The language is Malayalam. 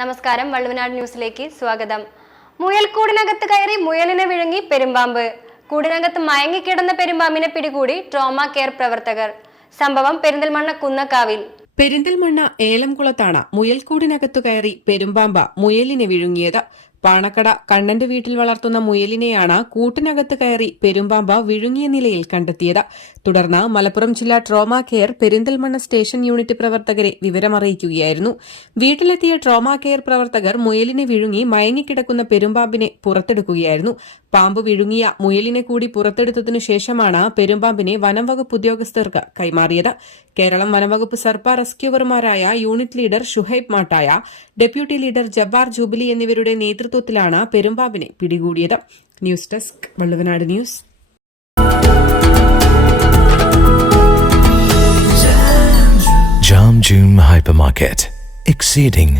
നമസ്കാരം വള്ളുവനാട് ന്യൂസിലേക്ക് സ്വാഗതം. മുയൽക്കൂടിനകത്ത് കയറി മുയലിനെ വിഴുങ്ങി പെരുമ്പാമ്പ്. കൂടിനകത്ത് മയങ്ങിക്കിടന്ന പെരുമ്പാമ്പിനെ പിടികൂടി ട്രോമ കെയർ പ്രവർത്തകർ. സംഭവം പെരിന്തൽമണ്ണ കുന്നക്കാവിൽ. പെരിന്തൽമണ്ണ ഏലംകുളത്താണ് മുയൽക്കൂടിനകത്തു കയറി പെരുമ്പാമ്പ മുയലിനെ വിഴുങ്ങിയത്. പാണക്കട കണ്ണന്റെ വീട്ടിൽ വളർത്തുന്ന മുയലിനെയാണ് കൂട്ടിനകത്ത് കയറി പെരുമ്പാമ്പ വിഴുങ്ങിയ നിലയിൽ കണ്ടെത്തിയത്. തുടർന്ന് മലപ്പുറം ജില്ലാ trauma care Perinthalmanna station unit പ്രവർത്തകരെ വിവരമറിയിക്കുകയായിരുന്നു. വീട്ടിലെത്തിയ ട്രോമ കെയർ പ്രവർത്തകർ മുയലിനെ വിഴുങ്ങി മയങ്ങിക്കിടക്കുന്ന പെരുമ്പാമ്പിനെ പുറത്തെടുക്കുകയായിരുന്നു. പാമ്പ് വിഴുങ്ങിയ മുയലിനെ കൂടി പുറത്തെടുത്തതിനു ശേഷമാണ് പെരുമ്പാമ്പിനെ വനം വകുപ്പ് ഉദ്യോഗസ്ഥർക്ക് കൈമാറിയത്. കേരളം വനംവകുപ്പ് സർപ്പ റെസ്ക്യൂവർമാരായ unit leader Shuhaib Mattaya deputy leader Jabbar Jubilee എന്നിവരുടെ നേതൃത്വത്തിലാണ് പെരുമ്പാവിനെ പിടികൂടിയത്. News desk Valluvanad news. Zoom hyper market exceeding